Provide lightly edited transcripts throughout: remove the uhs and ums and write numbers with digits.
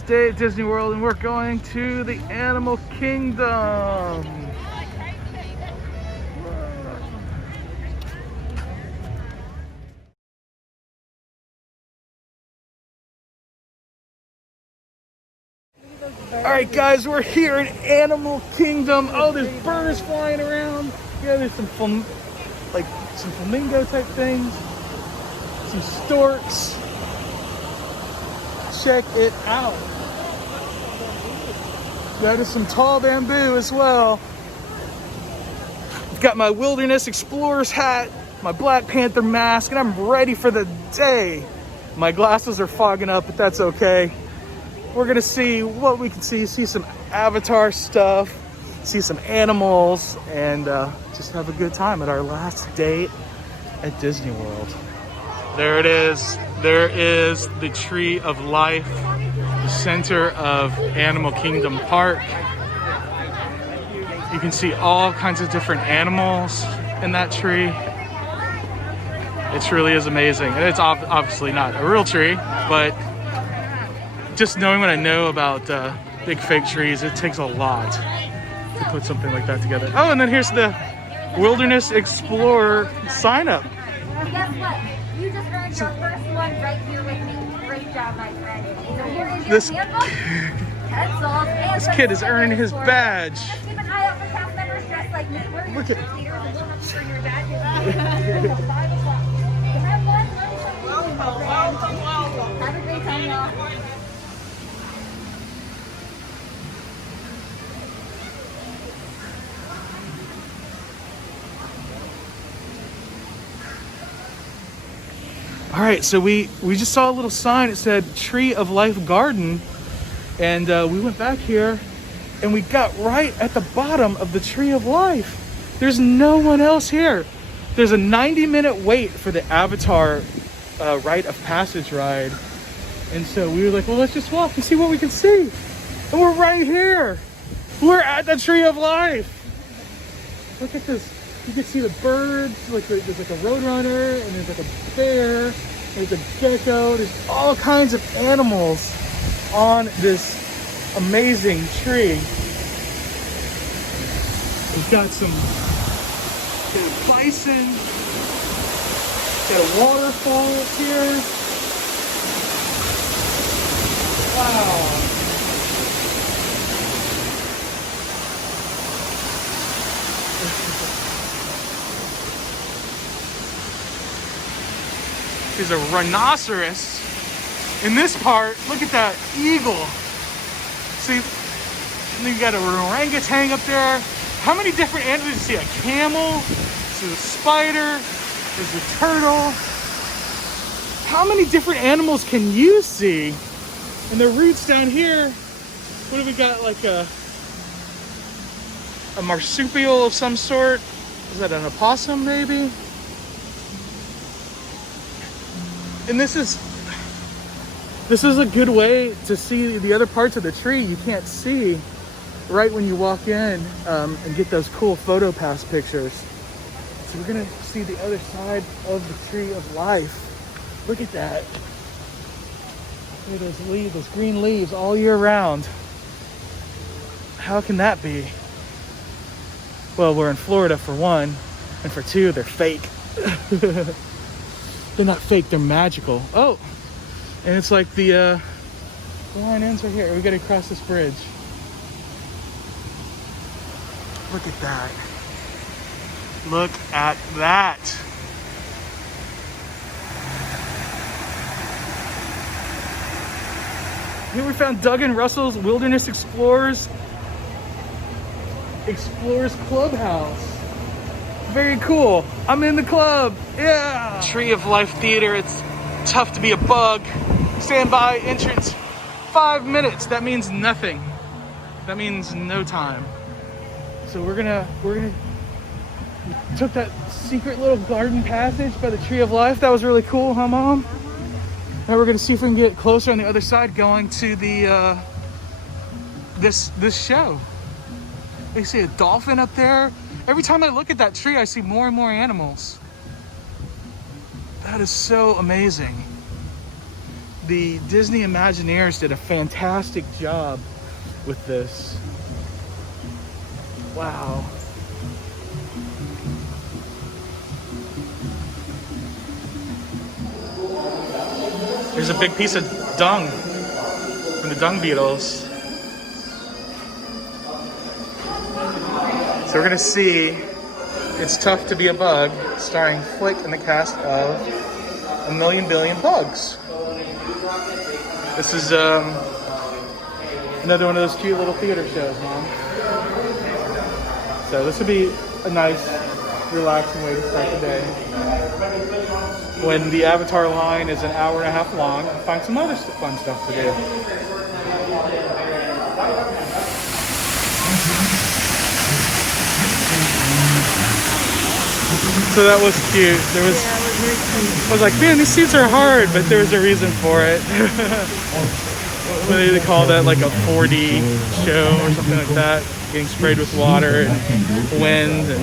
last day at Disney World and we're going to the Animal Kingdom. Alright guys, we're here in Animal Kingdom. Oh, there's birds flying around. Yeah, there's some flamingo type things. Some storks. Check it out. That is some tall bamboo as well. I've got my Wilderness Explorer's hat, my Black Panther mask, and I'm ready for the day. My glasses are fogging up, but that's okay. We're gonna see what we can see some Avatar stuff, see some animals, and just have a good time at our last day at Disney World. There it is. There is the Tree of Life, the center of Animal Kingdom Park. You can see all kinds of different animals in that tree. It really is amazing. And it's obviously not a real tree, but just knowing what I know about big fake trees, it takes a lot to put something like that together. Oh, and then here's the Wilderness Explorer sign up. Well, guess what? You just earned your first one right here with me. Great job, my friend. So here is your handbook, pencils, and This kid is earning his badge. Just keep an eye out for cast members dressed like me. We're your Look at- cheerleaders, and we'll have for your badges until 5 o'clock. So have fun, learn something new, my friend. Have a great time, y'all. All right, so we just saw a little sign. It said Tree of Life Garden, and we went back here and we got right at the bottom of the Tree of Life. There's no one else here. There's a 90-minute wait for the Avatar rite of passage ride, and so we were like, well, let's just walk and see what we can see. And we're right here. We're at the Tree of Life. Look at this. You can see the birds, there's like a roadrunner, and there's like a bear, there's a gecko, there's all kinds of animals on this amazing tree. We've got a bison, got a waterfall up here. Wow. Is a rhinoceros in this part. Look at that eagle. See, and then you got a orangutan up there. How many different animals? You see a camel, there's a spider, there's a turtle. How many different animals can you see? And the roots down here, what have we got? Like a marsupial of some sort. Is that an opossum maybe? And this is a good way to see the other parts of the tree you can't see right when you walk in, and get those cool photo pass pictures. So we're gonna see the other side of the Tree of Life. Look at that. Look at those leaves, those green leaves all year round. How can that be? Well, we're in Florida for one, and for two, they're fake. They're not fake, they're magical. Oh, and it's like the line ends right here. We gotta cross this bridge. Look at that. Look at that. Here we found Doug and Russell's Wilderness Explorers Clubhouse. Very cool. I'm in the club. Yeah. Tree of Life Theater. It's tough to be a bug. Standby entrance 5 minutes. That means nothing. That means no time. So we're gonna we took that secret little garden passage by the Tree of Life. That was really cool, huh, Mom? Now we're gonna see if we can get closer on the other side, going to the this show. You see a dolphin up there. Every time I look at that tree, I see more and more animals. That is so amazing. the Disney Imagineers did a fantastic job with this. Wow. There's a big piece of dung from the dung beetles. So we're gonna see It's Tough to Be a Bug, starring Flick in the cast of A Million Billion Bugs. This is another one of those cute little theater shows, Mom. So this would be a nice, relaxing way to start the day. When the Avatar line is an hour and a half long, find some other fun stuff to do. So that was cute. There was, I was like, man, these seats are hard, but there was a reason for it. They call that like a 4D show or something like that. Getting sprayed with water and wind and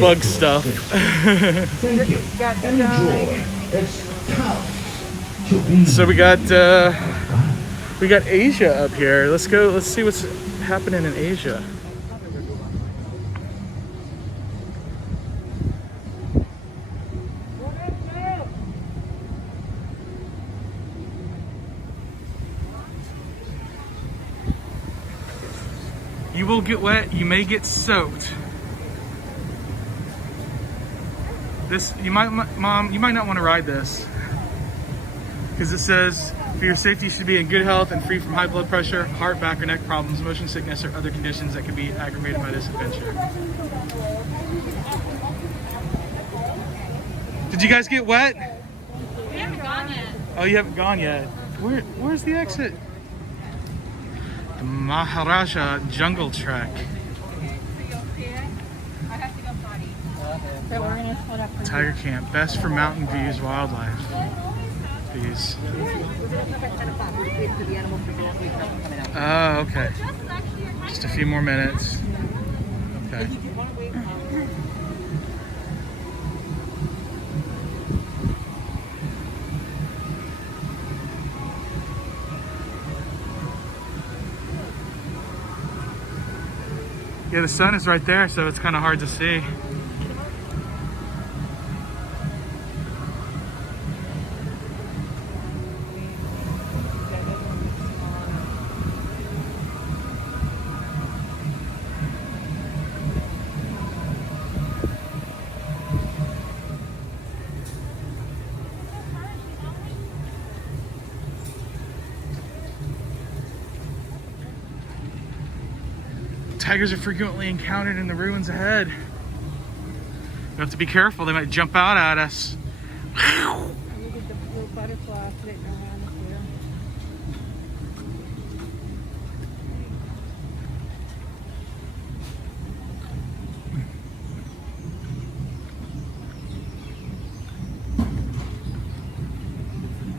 bug stuff. So we got Asia up here. Let's go. Let's see what's happening in Asia. You will get wet, you may get soaked. This, Mom, you might not want to ride this. Because it says, for your safety, you should be in good health and free from high blood pressure, heart, back, or neck problems, motion sickness, or other conditions that could be aggravated by this adventure. Did you guys get wet? We haven't gone yet. Oh, you haven't gone yet. Where's the exit? The Maharaja Jungle Trek. Tiger Camp, best for mountain views, wildlife. These. Oh, okay. Just a few more minutes. Okay. Yeah, the sun is right there, so it's kind of hard to see. Tigers are frequently encountered in the ruins ahead. You have to be careful, they might jump out at us.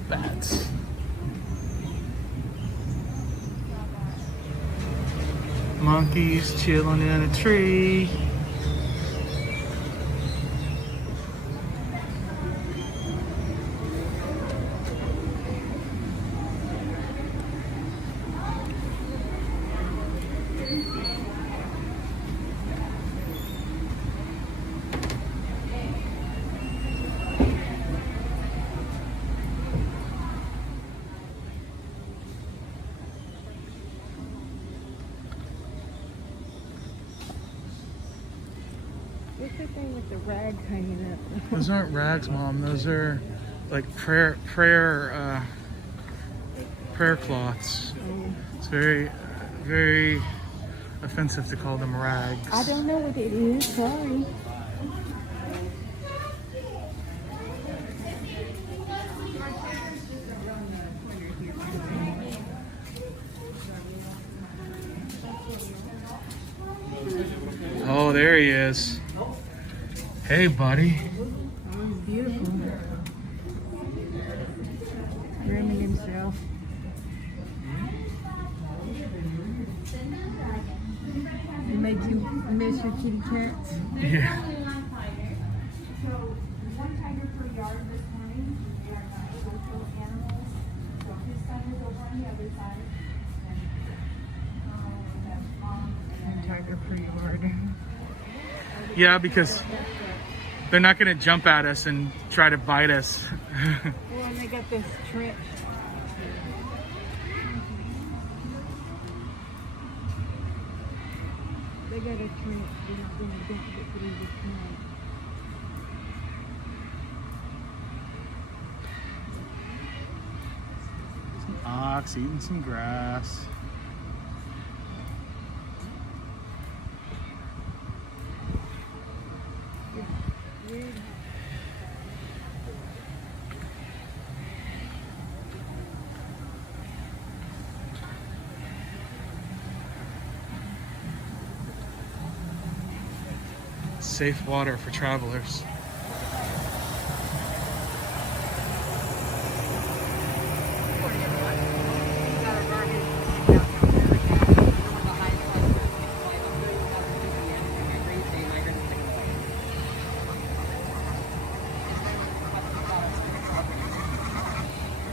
Bats. Monkeys chilling in a tree. What's the thing with the rags hanging up? Those aren't rags, Mom. Those are like prayer cloths. It's very, very offensive to call them rags. I don't know what it is. Sorry. Oh, there he is. Hey, buddy. Oh, beautiful. Grooming himself. It made you miss your kitty cats? Yeah. Tiger pretty hard. Yeah, because they're not going to jump at us and try to bite us. Well, and they got this trench. They got a trench. They're not going to get through the trench. Some ox eating some grass. Safe water for travelers.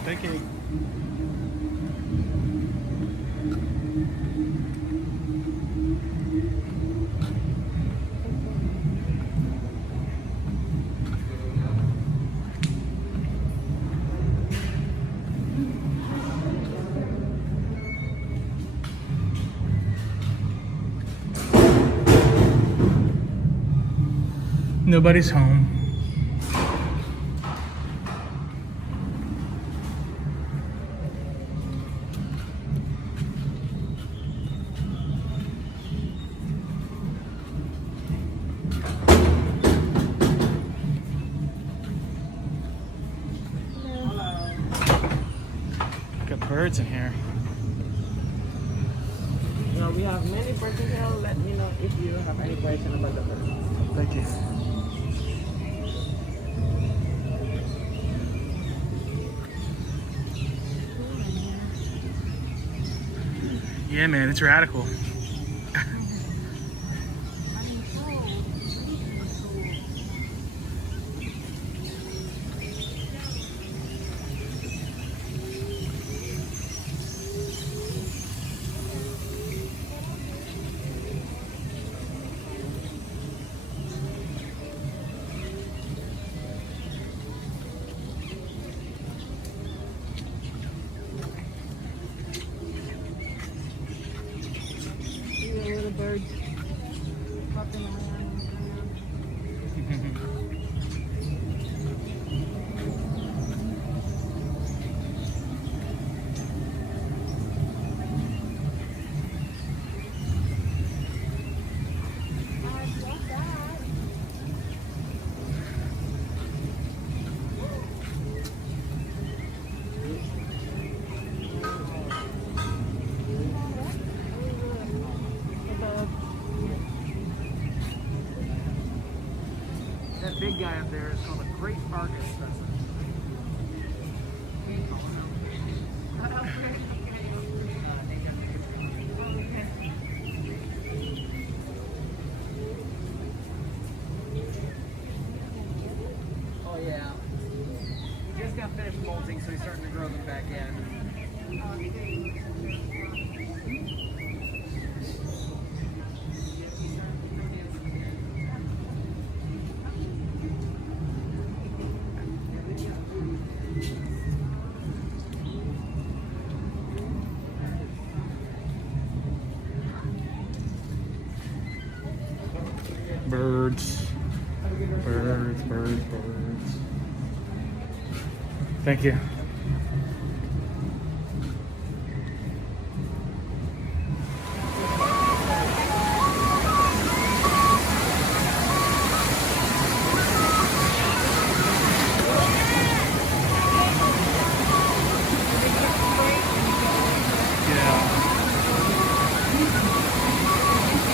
Thank you. Nobody's home. Got birds in here. No, we have many birds in here. Let me know if you have any question about the birds. Thank you. Yeah, man, it's radical. Little birds hopping around. That big guy up there is called a great Argus pheasant. Oh yeah. He just got finished molting, so he's starting to grow them back in. Birds. Birds, birds, birds. Thank you. Yeah.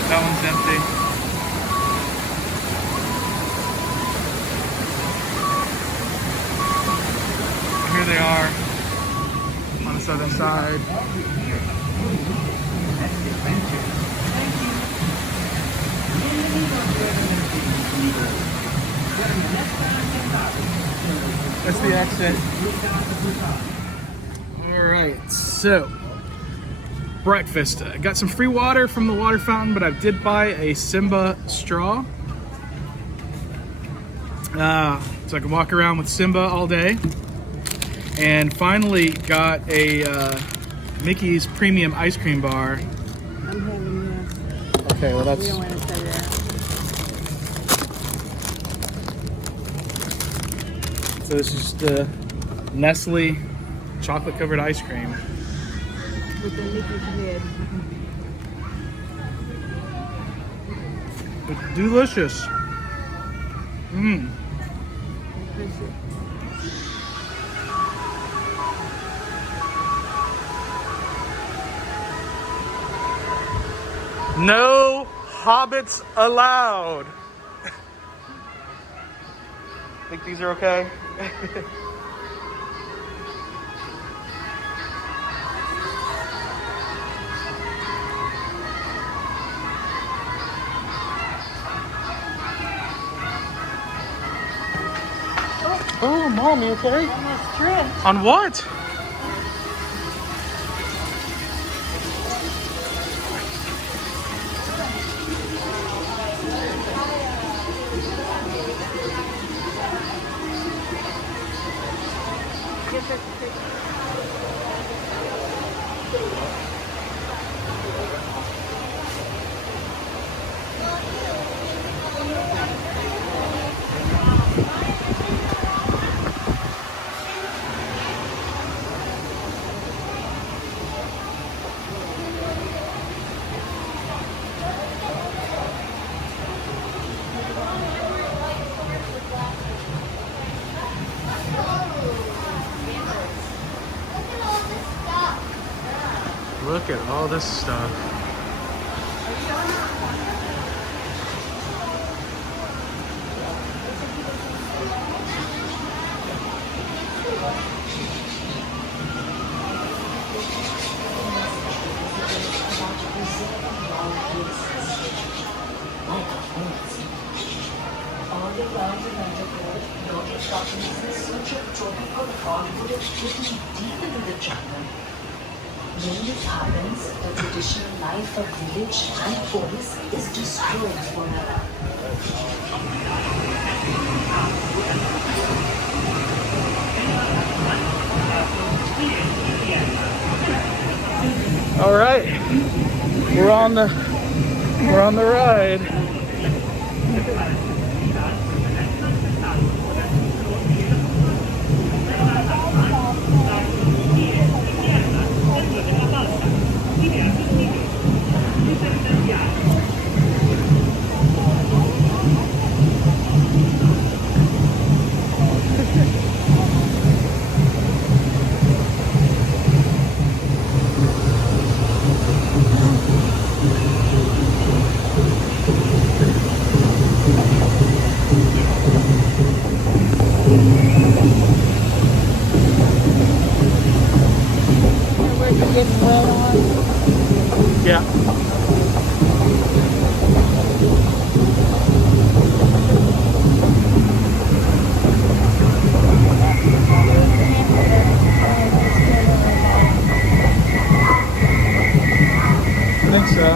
That one's empty. Here they are on the southern side. That's the exit. All right, so breakfast. I got some free water from the water fountain, but I did buy a Simba straw. So I can walk around with Simba all day. And finally got a Mickey's premium ice cream bar. I'm having Okay, well we that's... don't want to say that. So this is the Nestle chocolate covered ice cream. With the Mickey's head. It's delicious. Mmm. No hobbits allowed. Think these are okay? Oh, Mom, you okay? Almost tripped. On what? Look at all this stuff. All the ground and undergrowth, local shopping in search of tropical hardwood digging deep into the jungle. When this happens, the traditional life of village and forest is destroyed forever. All right, we're on the ride. Where you're getting wet on. Yeah. I think so.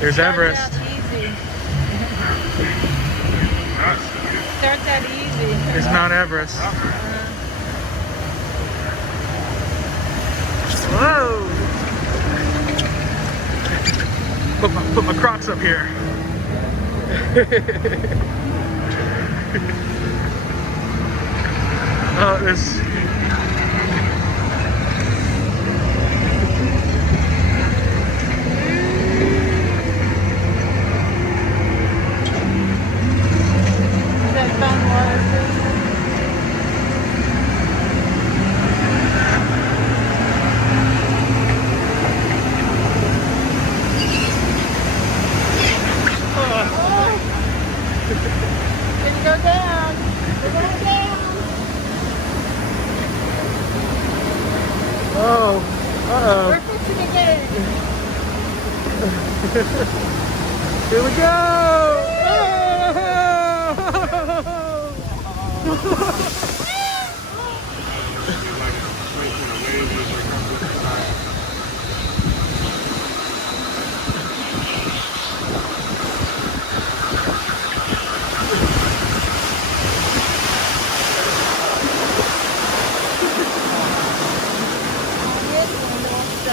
Here's Everest. Start that easy. Here's Mount Everest. Whoa! Put my Crocs up here. Oh, this. Oh, uh-oh. We're fixing to get it. Here we go!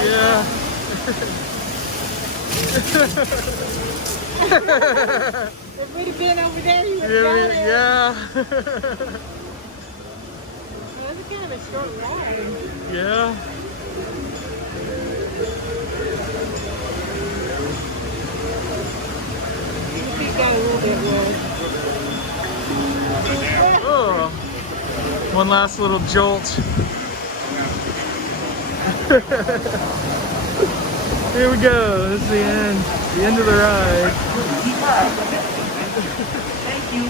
Yeah. If we'd have been over there, you would have got it. Yeah. That's kind of a short line. Yeah. You could go a little bit more. Oh. One last little jolt. Here we go. This is the end. The end of the ride. Thank you.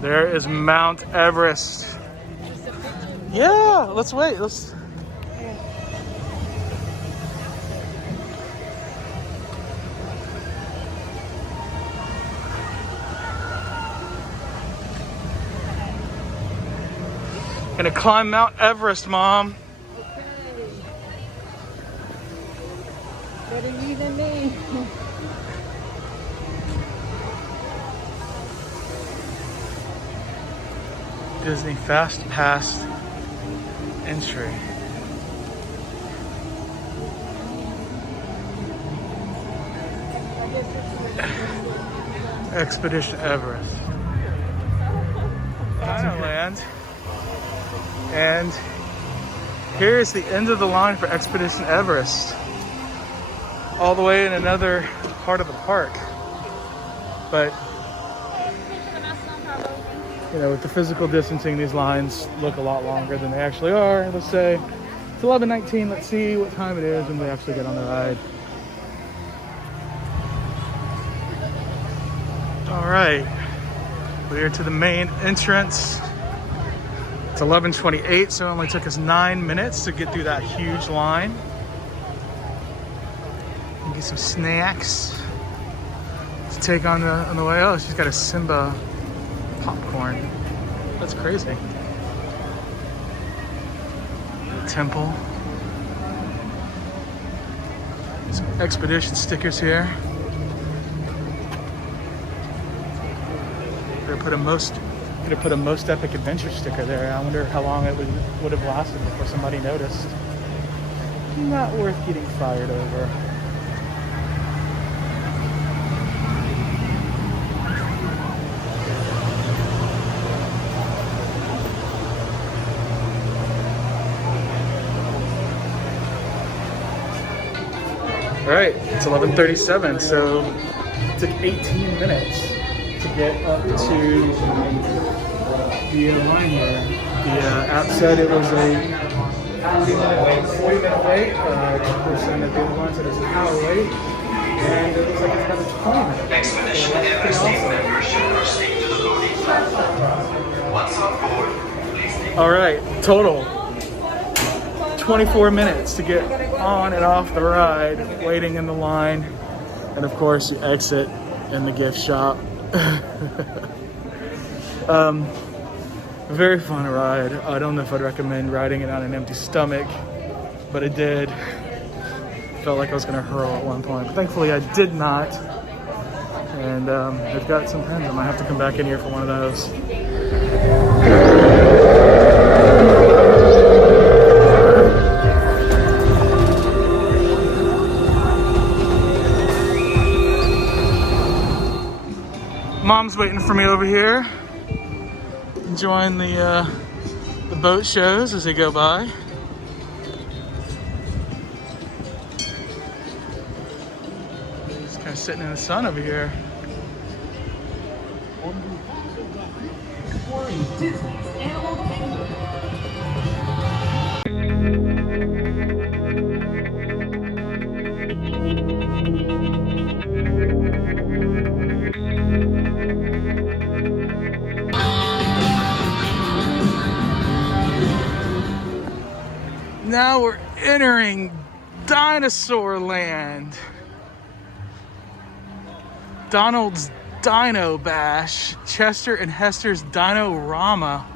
There is Mount Everest. Yeah, let's wait. Let's. Gonna climb Mount Everest, Mom. Okay. Better you than me. Disney Fast Pass entry. Expedition Everest. Thailand. And here's the end of the line for Expedition Everest. All the way in another part of the park. But, you know, with the physical distancing, these lines look a lot longer than they actually are. Let's say it's 11:19. Let's see what time it is when we actually get on the ride. All right, we are to the main entrance. It's 11:28, so it only took us 9 minutes to get through that huge line. And get some snacks to take on the way. Oh, she's got a Simba popcorn. That's crazy. Temple. Some expedition stickers here. Could have put a most epic adventure sticker there. I wonder how long it would have lasted before somebody noticed. Not worth getting fired over. All right, it's 11:37, so it took 18 minutes to get up to the line here. The app said it was a 40-minute wait. The person at the other line said it was an hour wait. And it looks like it's about a 20-minute wait. Expedition Everest members should proceed to the loading platform. Once on board, please take All right, total 24 minutes to get on and off the ride, waiting in the line. And of course, you exit in the gift shop. Very fun ride. I don't know if I'd recommend riding it on an empty stomach, but I did. Felt like I was gonna hurl at one point, but thankfully I did not. And they've got some pens. I might have to come back in here for one of those. Mom's waiting for me over here, enjoying the boat shows as they go by. Just kind of sitting in the sun over here. Now we're entering Dinosaur Land. Donald's Dino Bash. Chester and Hester's Dino-Rama.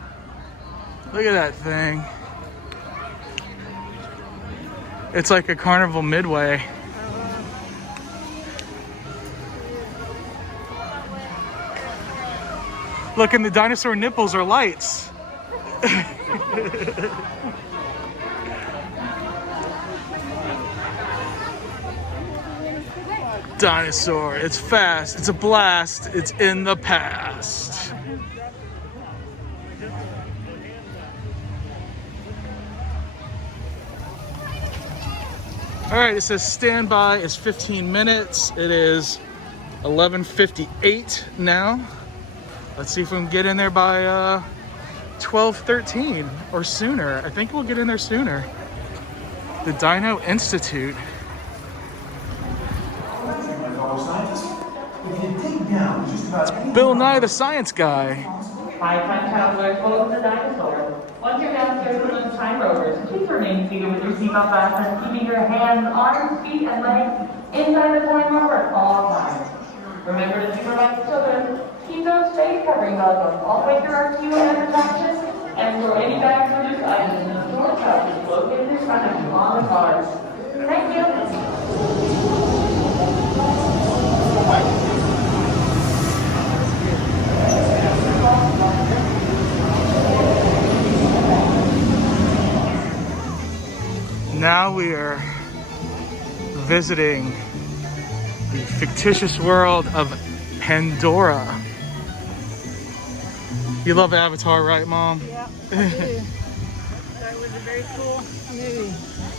Look at that thing. It's like a carnival midway. Look, and the dinosaur nipples are lights. Dinosaur, it's fast, it's a blast, it's in the past. All right, it says standby is 15 minutes. It is 11:58 now. Let's see if we can get in there by 12:13 or sooner. I think we'll get in there sooner. The Dino Institute. Bill Nye, the science guy. Hi, time travelers. Welcome to Dinosaur. Once you're downstairs with those time rovers, please remain seated with your seatbelt fastened, keeping your hands, arms, feet, and legs inside the time rover at all times. Remember to supervise children. Keep those face coverings on all the way through our queue and attractions, and throw any bags or loose items in the storage pouches located in front of you on the cars. Thank you. Now we are visiting the fictitious world of Pandora. You love Avatar, right, Mom? Yeah, I do. That was a very cool movie.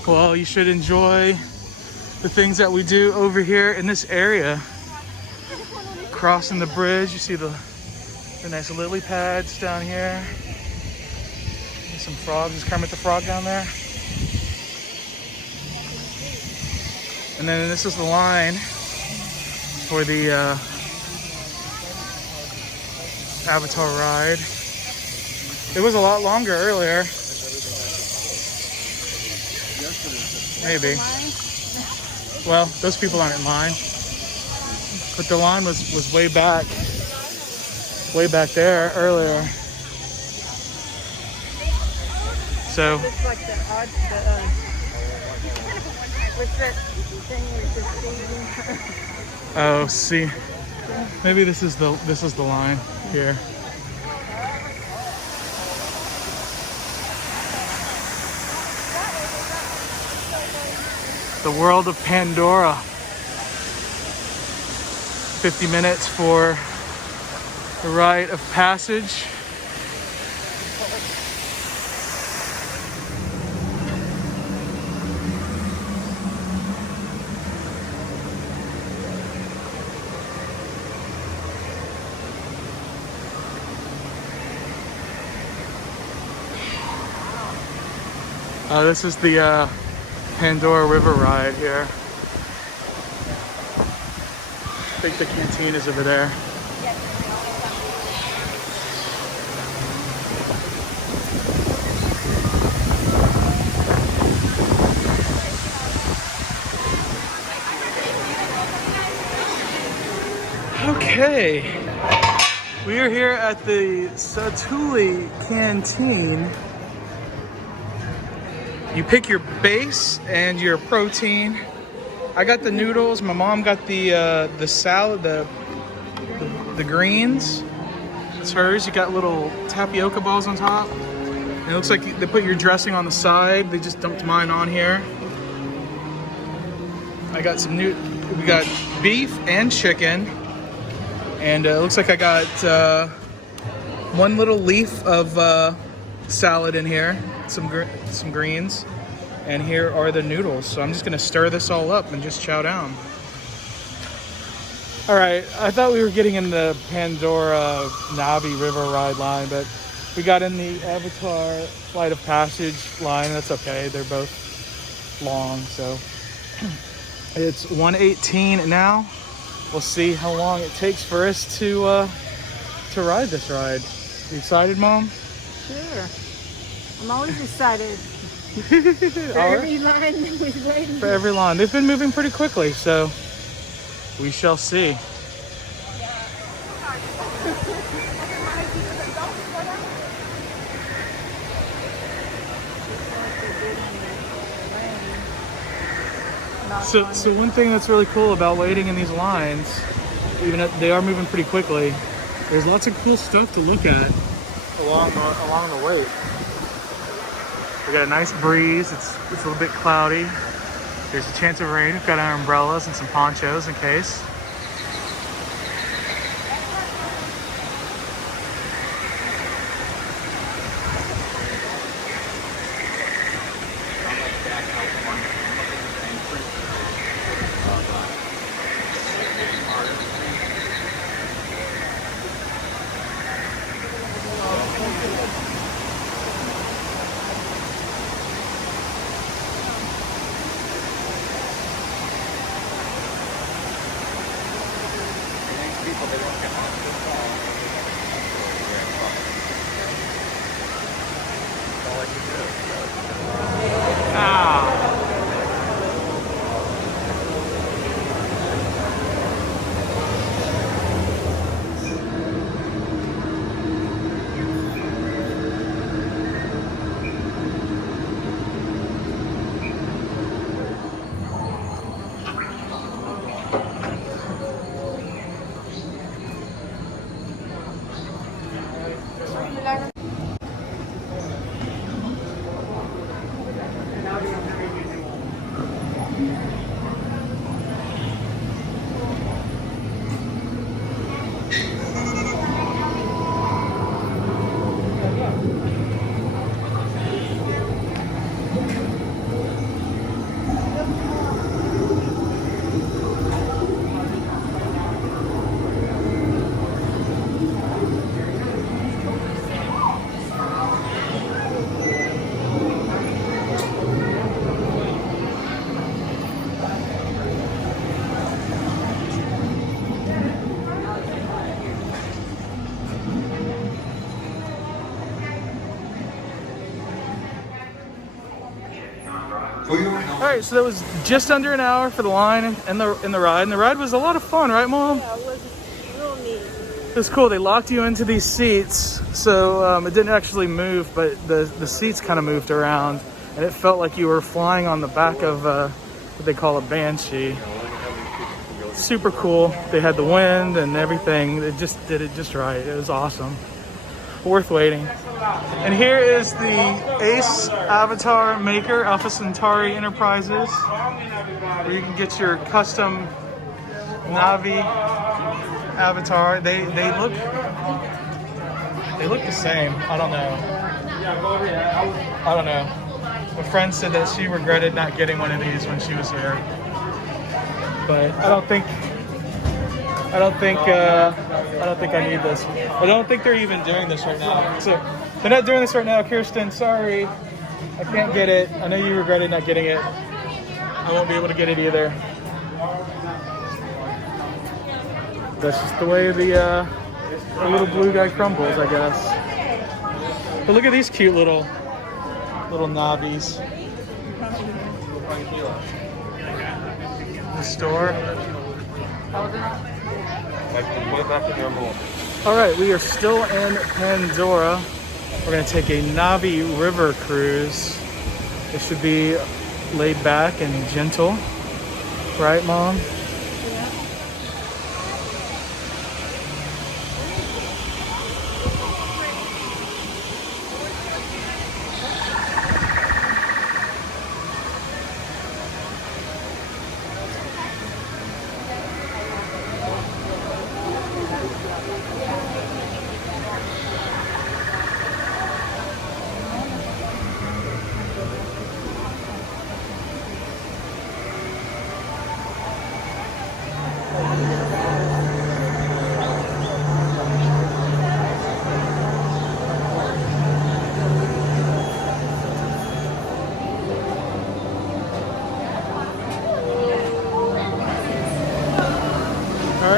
Well, you should enjoy the things that we do over here in this area. Crossing the bridge, you see the nice lily pads down here. There's some frogs. Is Kermit the Frog down there? And then this is the line for the Avatar ride. It was a lot longer earlier. Maybe. Well, those people aren't in line. But the line was way back there earlier. So. It's like the odd, what's that thing where it's just Oh, see. Maybe this is the line here. The world of Pandora. 50 minutes for the rite of passage. This is the Pandora River ride here. I think the canteen is over there. Okay, we are here at the Thule Canteen. You pick your base and your protein. I got the noodles. My mom got the salad, the greens. It's hers. You got little tapioca balls on top. And it looks like they put your dressing on the side. They just dumped mine on here. I got some we got beef and chicken. And it looks like I got one little leaf of salad in here, some greens, and here are the noodles. So I'm just gonna stir this all up and just chow down. All right, I thought we were getting in the Pandora Navi River ride line, but we got in the Avatar Flight of Passage line. That's okay, they're both long. So it's 1:18 now. We'll see how long it takes for us to ride this ride. You excited, Mom? Sure. I'm always excited. For All every line that we've waited For every line. They've been moving pretty quickly, so we shall see. So one thing that's really cool about waiting in these lines, even if they are moving pretty quickly, there's lots of cool stuff to look at along the wait. We got a nice breeze. It's a little bit cloudy. There's a chance of rain. We've got our umbrellas and some ponchos in case. All right, so that was just under an hour for the line and the ride. And the ride was a lot of fun, right, Mom? Yeah, it was real neat. It was cool. They locked you into these seats, so it didn't actually move, but the seats kind of moved around, and it felt like you were flying on the back of what they call a banshee. Super cool. They had the wind and everything. They just did it just right. It was awesome. Worth waiting. And here is the Ace Avatar maker, Alpha Centauri Enterprises, where you can get your custom Navi avatar. They look the same. I don't know. A friend said that she regretted not getting one of these when she was here, but I don't think I need this. I don't think they're even doing this right now. So they're not doing this right now, Kirsten. Sorry, I can't get it. I know you regretted not getting it. I won't be able to get it either. That's just the way the little blue guy crumbles, I guess. But look at these cute little Navis. The store. All right, we are still in Pandora. We're gonna take a Navi river cruise. It should be laid back and gentle, right, Mom?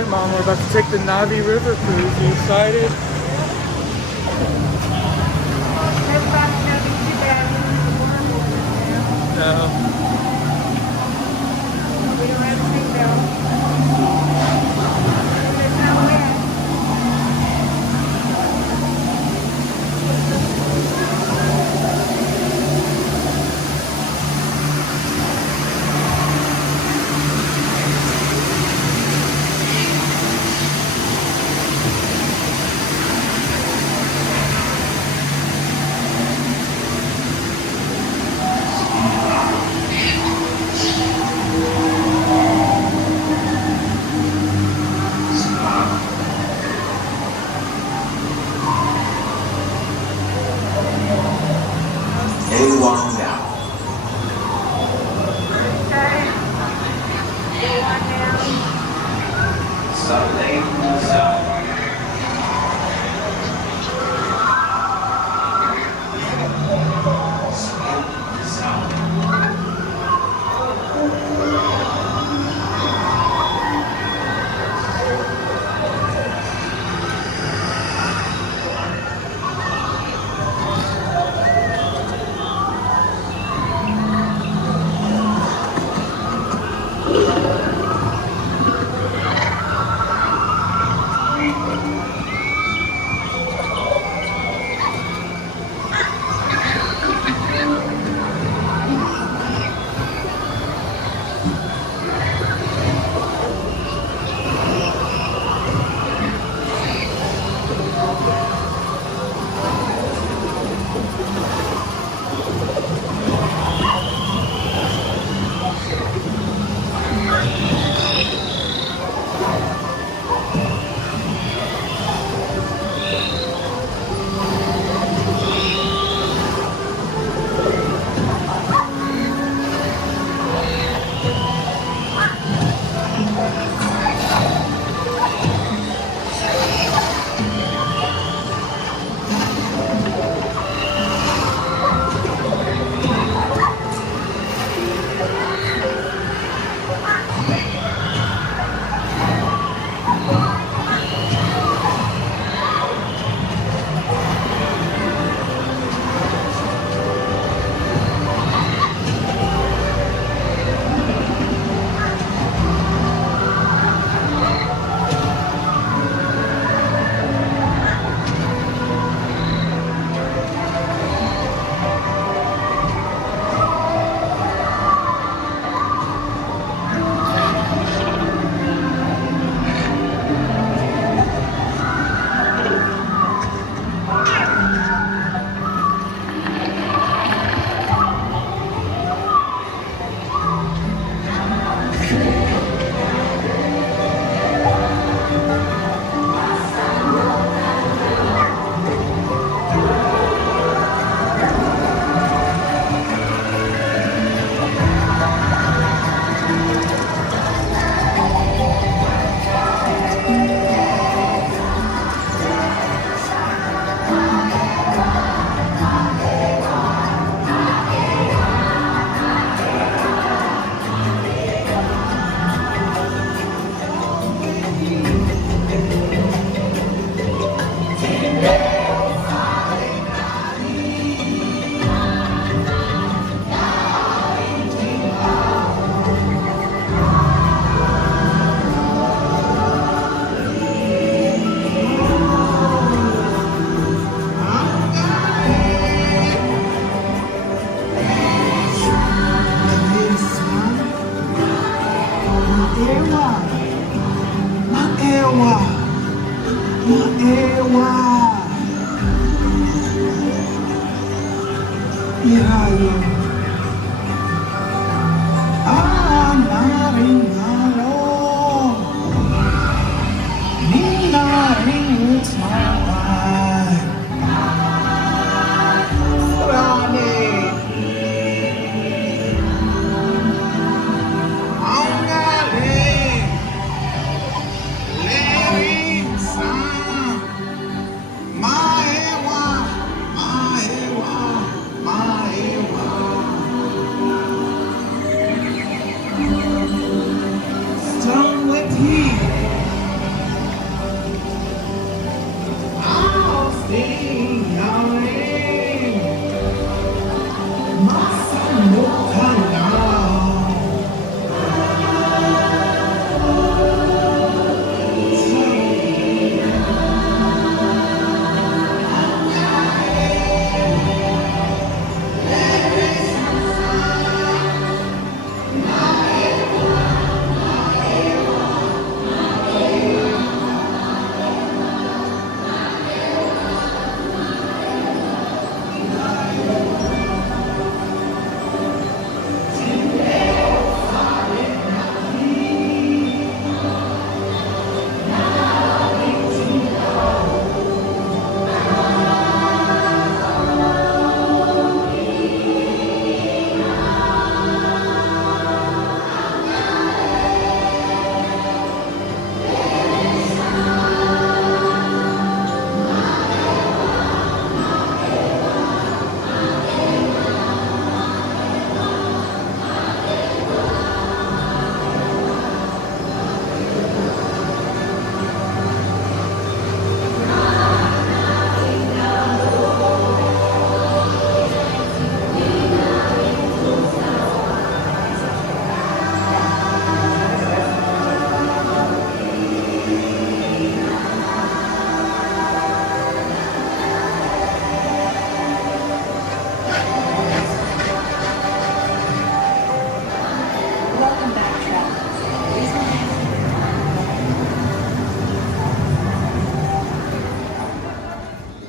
right, Mom, we're about to take the Navi River cruise. Are you excited? Everybody knows you down in the world now. No. We don't have a seatbelt. There's no wind. Everyone down. Stop lane to the south. Maewa, maewa, maewa.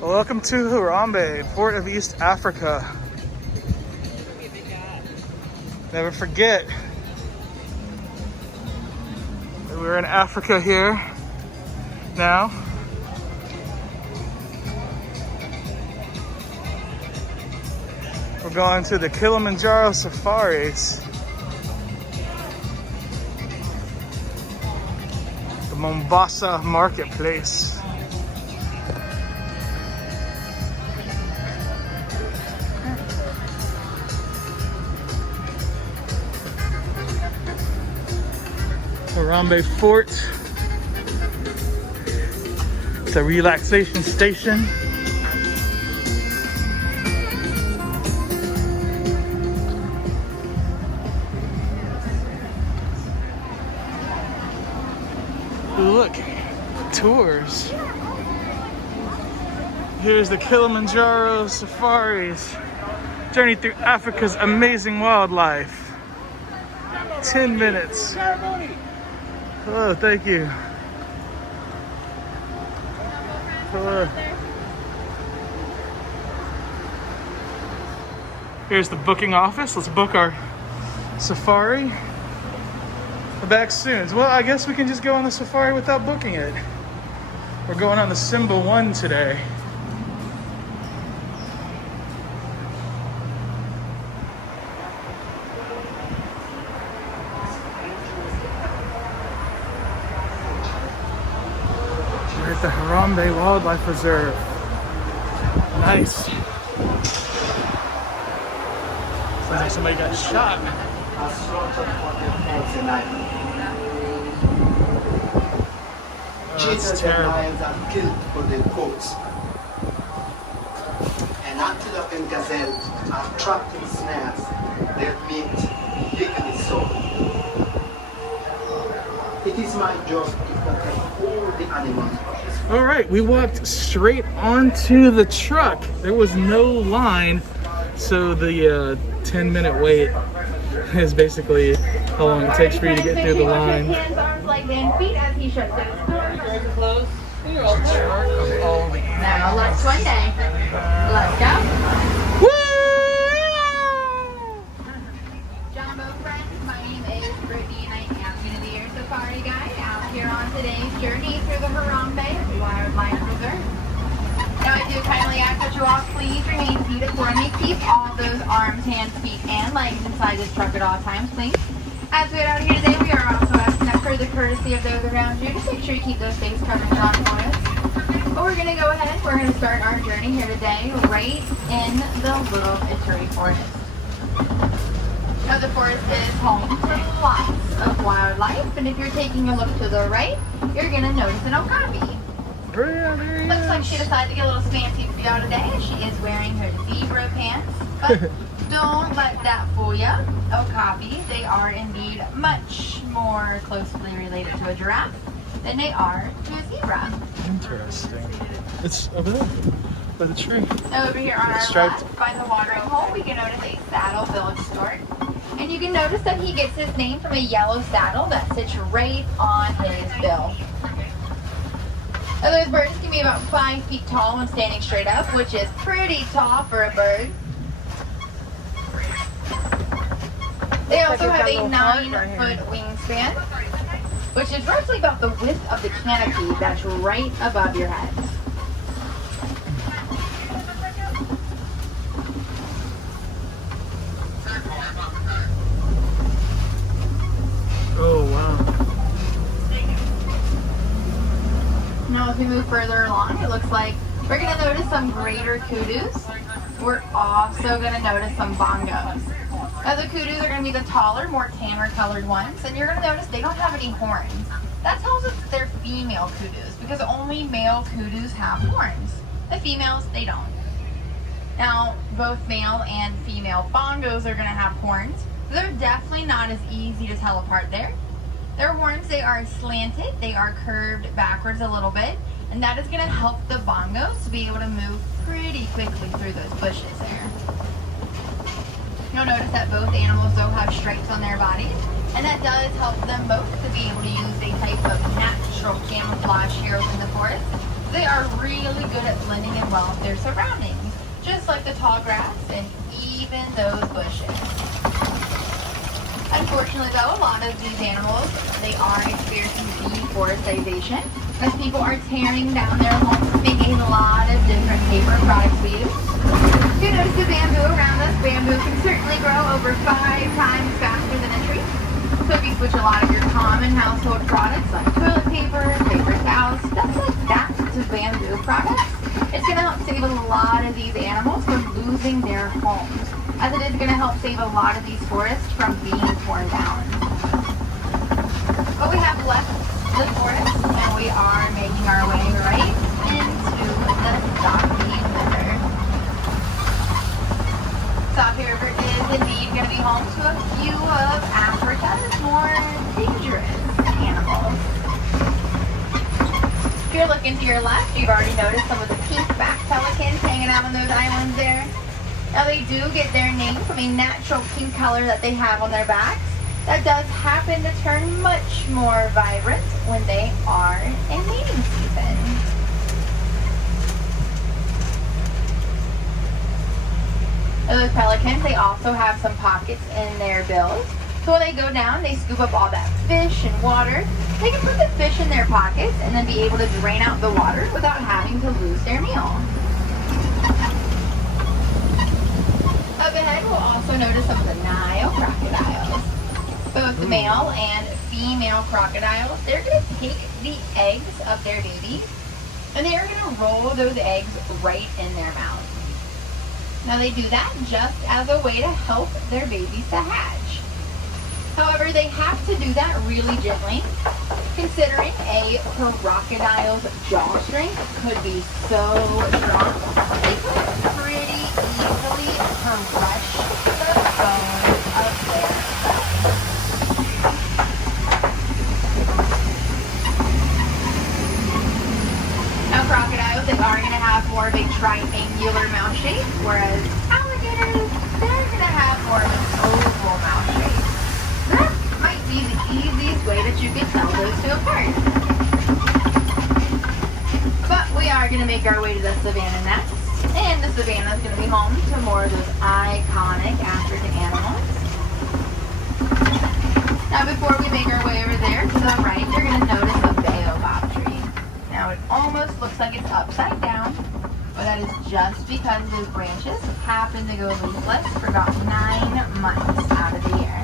Welcome to Harambe, port of East Africa. Never forget that we're in Africa here now. We're going to the Kilimanjaro Safaris. The Mombasa Marketplace. Harambe Fort. It's a relaxation station. Look, tours. Here's the Kilimanjaro Safaris. Journey through Africa's amazing wildlife. 10 minutes. Hello, thank you. Hello. Here's the booking office. Let's book our safari. We're back soon. Well, I guess we can just go on the safari without booking it. We're going on the Simba 1 today. We're at the Harambe Wildlife Reserve. Nice. Sounds like somebody got shot. Cheetahs and lions are killed for their coats. And antelope and gazelle are trapped in snares, their meat legally sold. It is my job to protect all the animals. All right, we walked straight onto the truck. There was no line, so the 10-minute wait is basically how long it takes for you to get through the line. Hands, arms, legs, and feet as he shuts those doors. Now let's one day. Let's go. Jumbo friends, my name is Brittany and I am going to be your safari guide out here on today's journey through the Harambe Wildlife Reserve. Now I do kindly ask that you all please remain seated for me. Keep all those arms, hands, feet, and legs inside this truck at all times, please. As we get out here today, we are also asking that for the courtesy of those around you, just make sure you keep those face coverings on for us. But we're going to go ahead, we're going to start our journey here today right in the Little Ituri Forest. Now the forest is home to lots of wildlife, and if you're taking a look to the right, you're going to notice an okapi. Yeah, there he Looks like is. she decided to get a little fancy for y'all today. She is wearing her zebra pants, but don't let that fool ya. Oh, copy. They are indeed much more closely related to a giraffe than they are to a zebra. Interesting. It's over there by the tree. Over here on our Striped. left, by the watering hole, we can notice a saddle village stork. And you can notice that he gets his name from a yellow saddle that sits right on his bill. Now, those birds can be about 5 feet tall when standing straight up, which is pretty tall for a bird. They also have a 9-foot wingspan, which is roughly about the width of the canopy that's right above your heads. Oh, wow. Now as we move further along, it looks like we're going to notice some greater kudus. We're also going to notice some bongos. Now the kudus are going to be the taller, more tanner colored ones, and you're going to notice they don't have any horns. That tells us that they're female kudus because only male kudus have horns. The females, they don't. Now both male and female bongos are going to have horns. They're definitely not as easy to tell apart there. Their horns, they are slanted, they are curved backwards a little bit, and that is going to help the bongos to be able to move pretty quickly through those bushes there. You'll notice that both animals though have stripes on their bodies, and that does help them both to be able to use a type of natural camouflage here within the forest. They are really good at blending in well with their surroundings, just like the tall grass and even those bushes. Unfortunately though, a lot of these animals, they are experiencing deforestation as people are tearing down their homes, making a lot of different paper products we use. You notice the bamboo around us. Bamboo can certainly grow over 5 times faster than a tree. So if you switch a lot of your common household products like toilet paper, paper towels, stuff like that to bamboo products, it's going to help save a lot of these animals from losing their homes, as it is going to help save a lot of these forests from being torn down. But we have left the forest and we are making our way right into the Safi River. Safi River is indeed going to be home to a few of Africa's more dangerous animals. If you're looking to your left, you've already noticed some of the pink-backed pelicans hanging out on those islands there. Now they do get their name from a natural pink color that they have on their backs. That does happen to turn much more vibrant when they are in mating season. Now those pelicans, they also have some pockets in their bills. So when they go down, they scoop up all that fish and water. They can put the fish in their pockets and then be able to drain out the water without having to lose their meal. Up ahead, we'll also notice some of the Nile crocodiles. Both the male and female crocodiles, they're going to take the eggs of their babies and they are going to roll those eggs right in their mouth. Now they do that just as a way to help their babies to hatch. However, they have to do that really gently, considering a crocodile's jaw strength could be so strong, they could pretty easily crush the bones of their belly. Now crocodiles, they are going to have more of a triangular mouth shape, whereas alligators, they're going to have more of an oval mouth shape. That might be the easiest way that you can tell those two apart. But we are going to make our way to the savannah next. And the savannah is going to be home to more of those iconic African animals. Now before we make our way over there to the right, you're going to notice a baobab tree. Now it almost looks like it's upside down, but that is just because those branches happen to go leafless for about 9 months out of the year.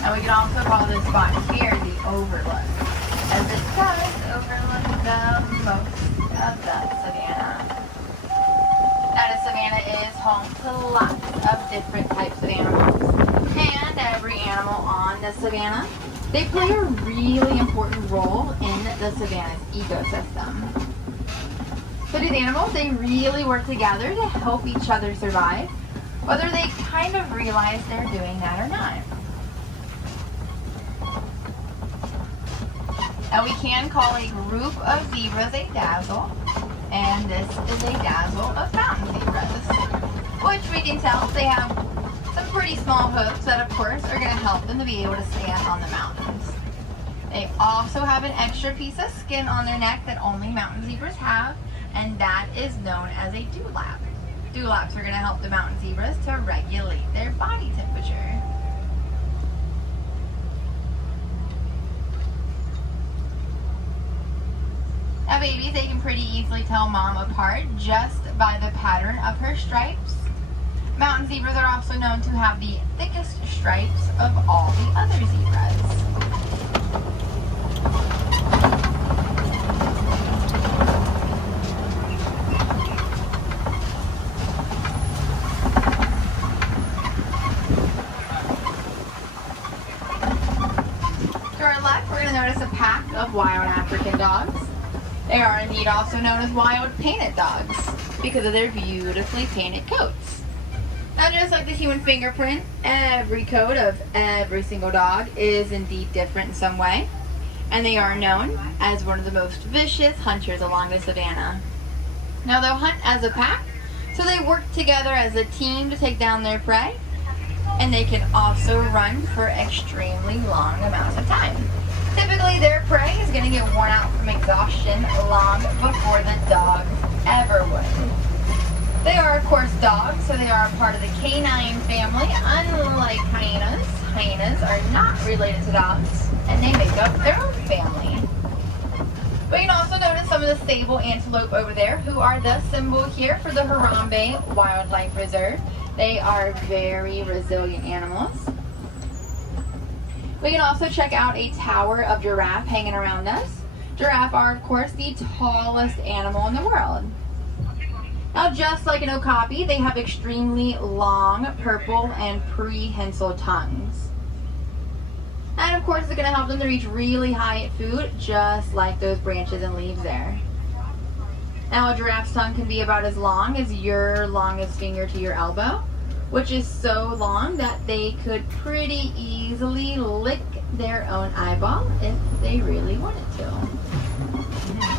Now we can also call this spot here the overlook, as it does overlook the most of the savannah. Now the savannah is home to lots of different types of animals, and every animal on the savannah They play a really important role in the savanna's ecosystem. So these animals, they really work together to help each other survive, whether they kind of realize they're doing that or not. Now we can call a group of zebras a dazzle, and this is a dazzle of mountain zebras, which we can tell they have some pretty small hooves that of course are going to help them to be able to stand on the mountains. They also have an extra piece of skin on their neck that only mountain zebras have, and that is known as a dewlap. Dewlaps are going to help the mountain zebras to regulate their body temperature. Now babies, they can pretty easily tell mom apart just by the pattern of her stripes. Mountain zebras are also known to have the thickest stripes of all the other zebras. To our left, we're going to notice a pack of wild African dogs. They are indeed also known as wild painted dogs because of their beautifully painted coats. Now just like the human fingerprint, every coat of every single dog is indeed different in some way, and they are known as one of the most vicious hunters along the savannah. Now they'll hunt as a pack, so they work together as a team to take down their prey, and they can also run for extremely long amounts of time. Typically, their prey is going to get worn out from exhaustion long before the dogs ever would. They are, of course, dogs, so they are a part of the canine family. Unlike hyenas, hyenas are not related to dogs, and they make up their own family. But you can also notice some of the sable antelope over there, who are the symbol here for the Harambe Wildlife Reserve. They are very resilient animals. We can also check out a tower of giraffe hanging around us. Giraffe are, of course, the tallest animal in the world. Now, just like an okapi, they have extremely long, purple, and prehensile tongues. And, of course, it's going to help them to reach really high at food, just like those branches and leaves there. Now, a giraffe's tongue can be about as long as your longest finger to your elbow, which is so long that they could pretty easily lick their own eyeball if they really wanted to.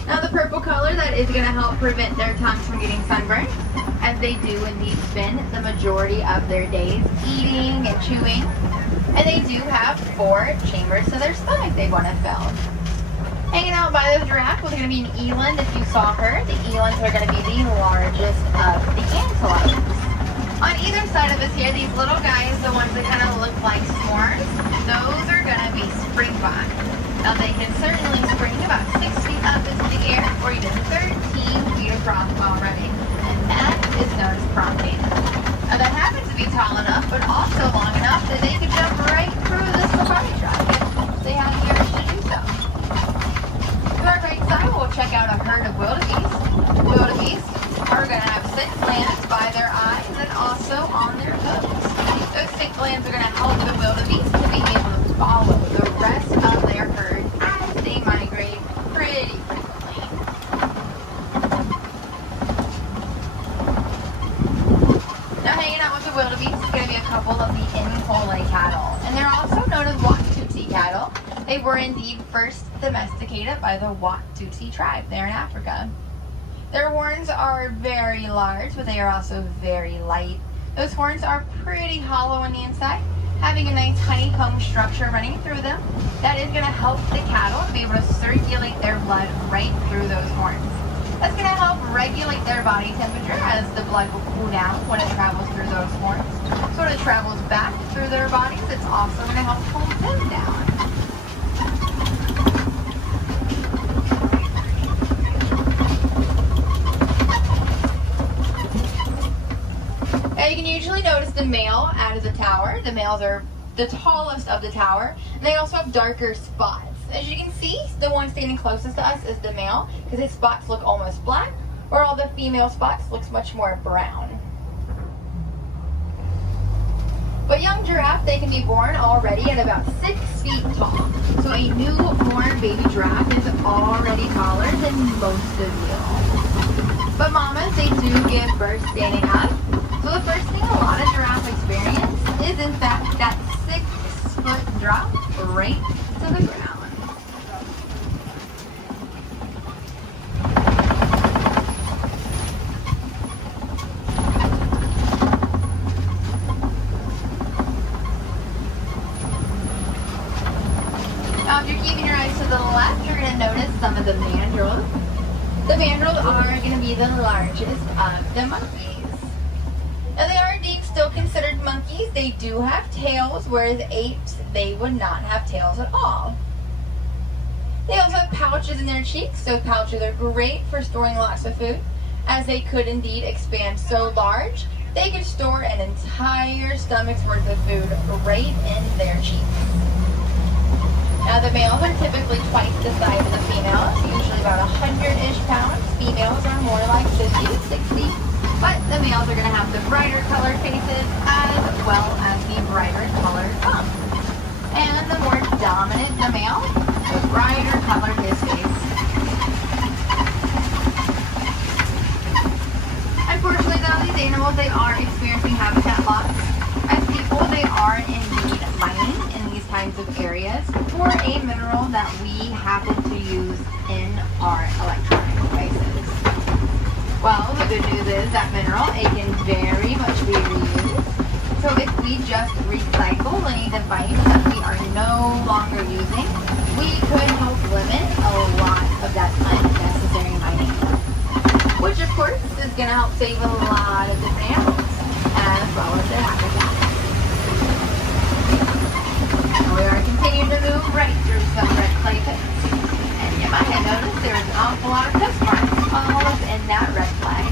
Now the purple color, that is going to help prevent their tongues from getting sunburned, as they do indeed spend the majority of their days eating and chewing. And they do have 4 chambers to their stomach they want to fill. Hanging out by the giraffe was going to be an eland if you saw her. The elands are going to be the largest of the antelopes. On either side of us here, these little guys, the ones that kind of look like s'mores, those are going to be springboks. Now they can certainly spring about 6 feet up into the air or even 13 feet across while running, and that is known as prompting. Now that happens to be tall enough, but also long enough that they could jump right through the safari truck if they had the urge to do so. To our right side, we'll check out a herd of wildebeest. Wildebeest are going to have 6 glands by their eyes and also on their hooves. Those 6 glands are going to help the wildebeest to be able to follow the rest of their herd as they migrate pretty frequently. Now hanging out with the wildebeest is going to be a couple of the Nkole cattle, and they're also known as Watusi cattle. They were indeed first domesticated by the Watusi tribe there in Africa. Their horns are very large, but they are also very light. Those horns are pretty hollow on the inside, having a nice honeycomb structure running through them. That is going to help the cattle to be able to circulate their blood right through those horns. That's going to help regulate their body temperature as the blood will cool down when it travels through those horns. So when it travels back through their bodies, it's also going to help cool them down. Now you can usually notice the male out of the tower. The males are the tallest of the tower. And they also have darker spots. As you can see, the one standing closest to us is the male, because his spots look almost black, where all the female spots looks much more brown. But young giraffe, they can be born already at about 6 feet tall. So a newborn baby giraffe is already taller than most of you. But mamas, they do give birth standing up. So the first thing a lot of giraffes experience is in fact that 6-foot drop right to the ground. Now, if you're keeping your eyes to the left, you're going to notice some of the mandrels. The mandrels are going to be the largest of the monkeys. Now, they are indeed still considered monkeys. They do have tails, whereas apes, they would not have tails at all. They also have pouches in their cheeks. Those pouches are great for storing lots of food, as they could indeed expand so large, they could store an entire stomach's worth of food right in their cheeks. Now, the males are typically twice the size of the females, usually about 100-ish pounds. Females are more like 50 to 60, but the males are going to have the brighter colored faces as well as the brighter colored bumps. And the more dominant the male, the brighter colored his face. Unfortunately, though, these animals, they are experiencing habitat loss. As people, they are indeed mining in these kinds of areas for a mineral that we happen to use in our electronic devices. Well, the good news is that mineral, it can very much be reused. So if we just recycle any device that we are no longer using, we could help limit a lot of that unnecessary mining. Which of course is going to help save a lot of different animals, as well as their habitat. We are continuing to move right through some red clay pits. And you might have noticed there's an awful lot of dust marks all up in that red clay.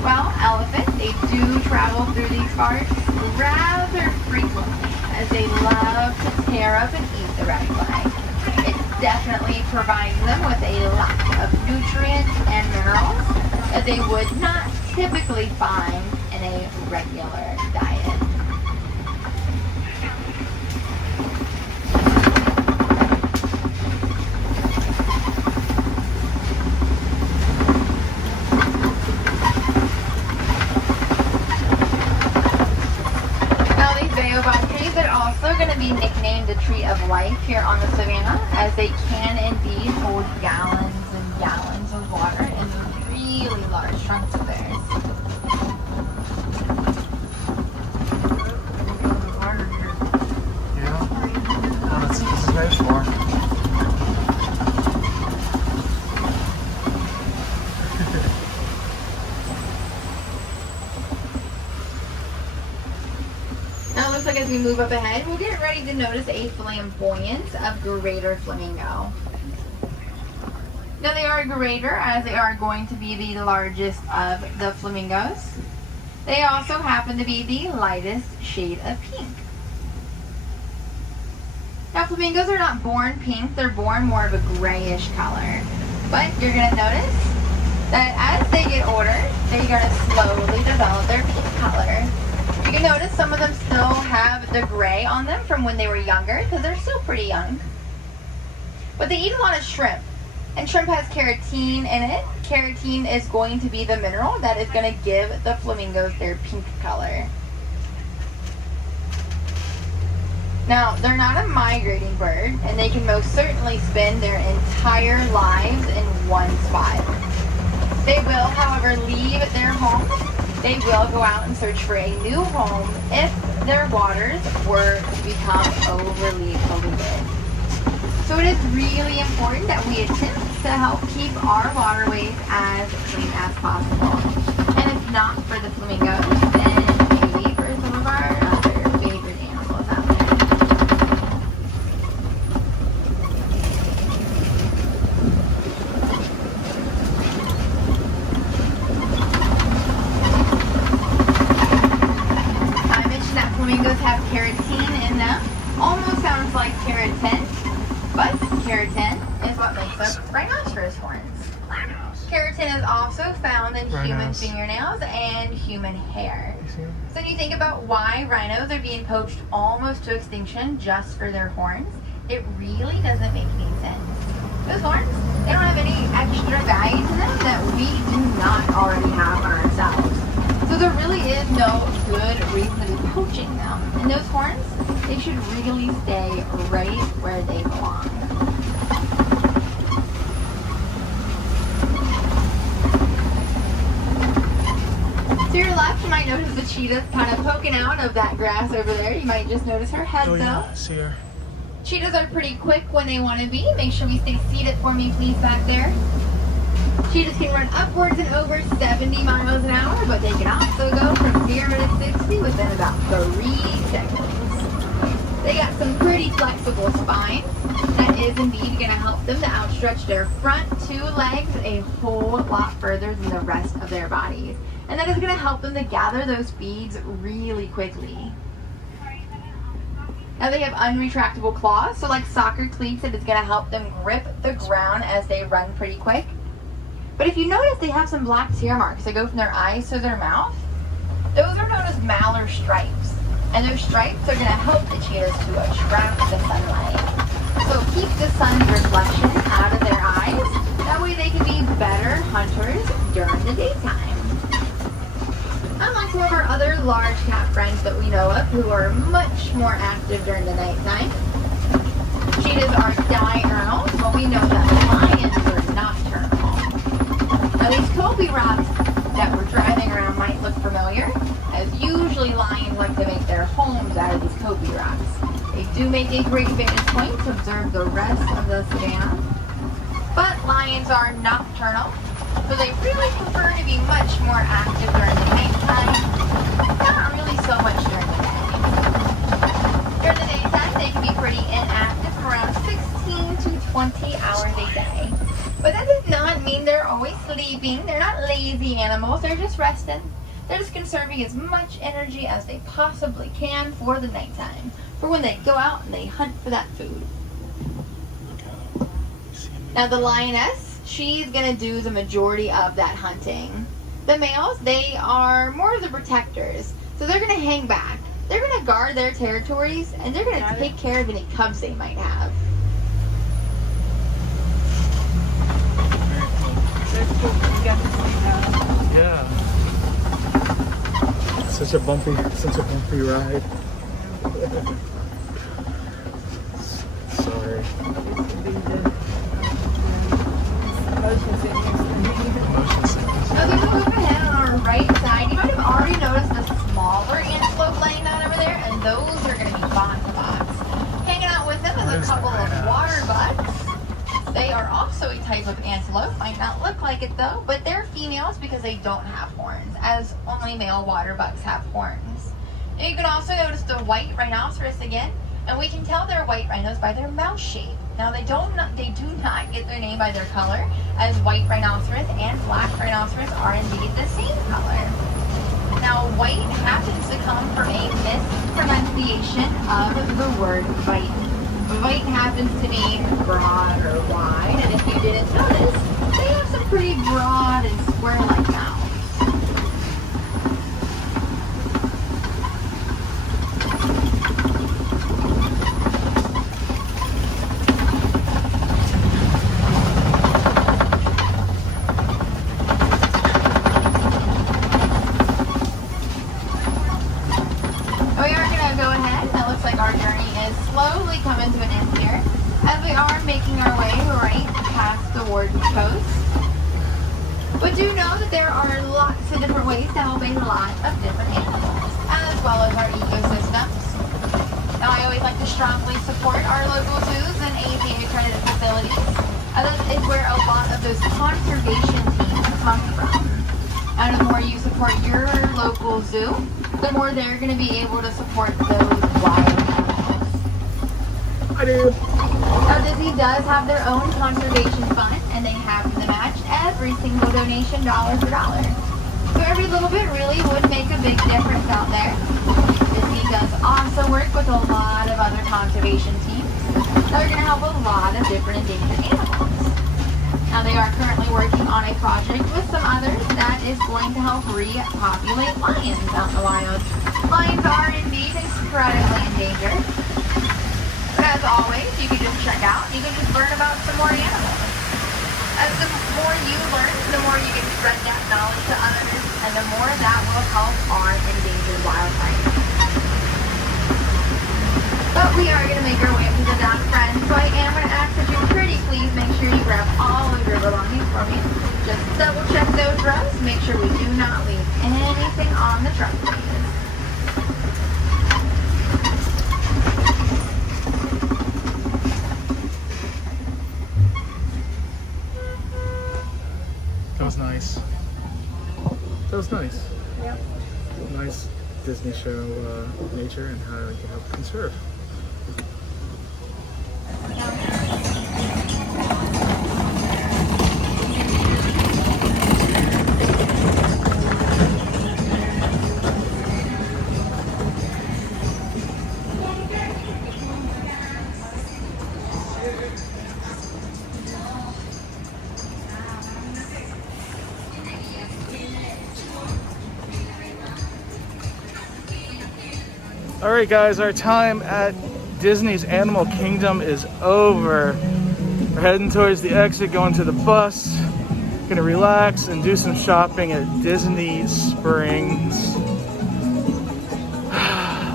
Well, elephants, they do travel through these forests rather frequently, as they love to tear up and eat the red clay. It definitely provides them with a lot of nutrients and minerals that they would not typically find in a regular diet. Trees are also going to be nicknamed the tree of life here on the Savannah, as they can indeed hold gallons and gallons of water in really large trunks of theirs. Yeah, well, this is nice for. As we move up ahead, we'll get ready to notice a flamboyance of greater flamingo. Now, they are greater as they are going to be the largest of the flamingos. They also happen to be the lightest shade of pink. Now, flamingos are not born pink, they're born more of a grayish color. But you're going to notice that as they get older, they're going to slowly develop their pink color. You can notice some of them still have the gray on them from when they were younger, because they're still pretty young. But they eat a lot of shrimp, and shrimp has keratin in it. Keratin is going to be the mineral that is going to give the flamingos their pink color. Now, they're not a migrating bird, and they can most certainly spend their entire lives in one spot. They will, however, leave their home. They will go out and search for a new home if their waters were to become overly polluted. So it is really important that we attempt to help keep our waterways as clean as possible. And if not for the flamingos, then maybe for some of our other favorite animals out there. Flamingos have keratin in them. Almost sounds like keratin, but keratin is what makes up rhinoceros horns. Keratin is also found in human fingernails and human hair. So when you think about why rhinos are being poached almost to extinction just for their horns, it really doesn't make any sense. Those horns, they don't have any extra value to them that we do not already have ourselves. So there really is no good reason to be poaching them. And those horns, they should really stay right where they belong. To your left, you might notice the cheetah kind of poking out of that grass over there. You might just notice her head, Oh though. yeah, I see her. Cheetahs are pretty quick when they want to be. Make sure we stay seated for me, please, back there. Cheetahs can run upwards and over 70 miles an hour, but they can also go from 0 to 60 within about 3 seconds. They got some pretty flexible spines. That is indeed going to help them to outstretch their front 2 legs a whole lot further than the rest of their bodies. And that is going to help them to gather those feeds really quickly. Now they have unretractable claws, so like soccer cleats, it is going to help them grip the ground as they run pretty quick. But if you notice, they have some black tear marks that go from their eyes to their mouth. Those are known as malar stripes. And those stripes are going to help the cheetahs to attract the sunlight. So keep the sun's reflection out of their eyes. That way they can be better hunters during the daytime. Unlike some of our other large cat friends that we know of who are much more active during the nighttime, cheetahs are diurnal, but we know that lions are nocturnal. Now these Kobe rocks that we're driving around might look familiar, as usually lions like to make their homes out of these Kobe rocks. They do make a great vantage point to observe the rest of the savannah, but lions are nocturnal, so they really prefer to be much more active during the nighttime, not really so much during the day. During the daytime, they can be pretty inactive from around 16 to 20 hours a day. But that does not mean they're always sleeping. They're not lazy animals. They're just resting. They're just conserving as much energy as they possibly can for the nighttime, for when they go out and they hunt for that food. Now the lioness, she's going to do the majority of that hunting. The males, they are more of the protectors. So they're going to hang back. They're going to guard their territories, and they're going to take care of any cubs they might have. Yeah. Such a bumpy ride. Sorry. Motion sickness. Now there's a look ahead on our right side. You might have already noticed the smaller antelope laying down over there, and those are going to be box to box. Hanging out with them is a couple of water bucks. They are also a type of antelope. Might not look like it though, but they're females because they don't have horns, as only male water bucks have horns. And you can also notice the white rhinoceros again, and we can tell they're white rhinos by their mouth shape. Now they do not get their name by their color, as white rhinoceros and black rhinoceros are indeed the same color. Now white happens to come from a mispronunciation of the word white. White happens to mean broad or wide, and if you didn't notice, they have some pretty broad and square-like mouths. We are going to go ahead. It looks like our journey is slowly coming to an end here, as we are making our way right past the Warden Coast. But do know that there are lots of different ways to help a lot of different animals, as well as our ecosystems. Now I always like to strongly support our local zoos and APA accredited facilities. That is where a lot of those conservation teams come from. And the more you support your local zoo, the more they're going to be able to support those wild animals. I do. Now Disney does have their own conservation fund, and they have to match every single donation dollar for dollar. So every little bit really would make a big difference out there. Disney does also work with a lot of other conservation teams that are going to help a lot of different endangered animals. Now they are currently working on a project with some others that is going to help repopulate lions out in the wild. Lions are indeed incredibly endangered. But as always, you can just check out, you can just learn about some more animals. As the more you learn, the more you can spread that knowledge to others, and the more that will help our endangered wildlife. But we are going to make our way up to the dock, friends, so I am going to ask that you pretty please make sure you grab all of your belongings for me. Just double check those rows, make sure we do not leave anything on the truck, please. That was nice. That was nice. Yep. Nice Disney show nature and how you can help conserve. All right, guys, our time at Disney's Animal Kingdom is over. We're heading towards the exit, going to the bus. Gonna relax and do some shopping at Disney Springs.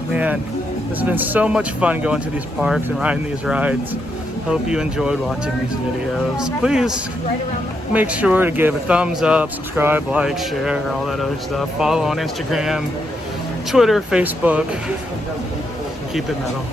Man, this has been so much fun going to these parks and riding these rides. Hope you enjoyed watching these videos. Please make sure to give a thumbs up, subscribe, like, share, all that other stuff. Follow on Instagram, Twitter, Facebook. Keep it metal.